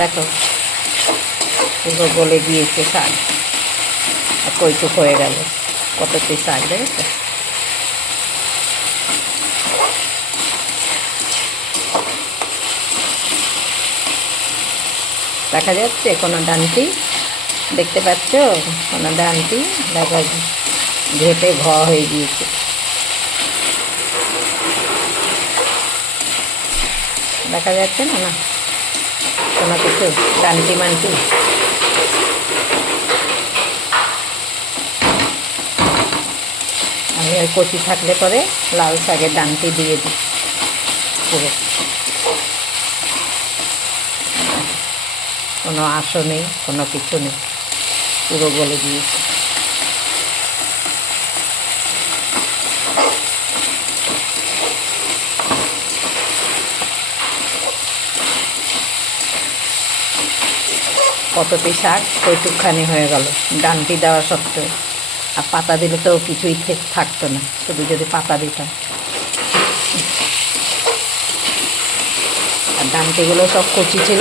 দেখো পুরো গলে গিয়েছে শাক, আর কইটুক হয়ে গেল। কতটি শাক দেখেছো? দেখা যাচ্ছে কোনো ডানটি? দেখতে পাচ্ছ কোনো ডানটি? দেখো ঘেটে হয়ে গিয়েছে। দেখা যাচ্ছে না? না কোনো কিছু ডানটি মানটি? আমি ওই কচি থাকলে পরে লাল শাকের ডানটি দিয়ে দিই পুরো। কোনো আঁশও নেই, কোনো কিছু নেই, পুরো গলে গিয়েছে। কতটি শাক কইটুকখানি হয়ে গেল ডানটি দেওয়া সত্ত্বেও। আর পাতা দিলে তো কিছুই থাকতো না, শুধু যদি পাতা দিতাম। আর ডানটিগুলো সব কচি ছিল,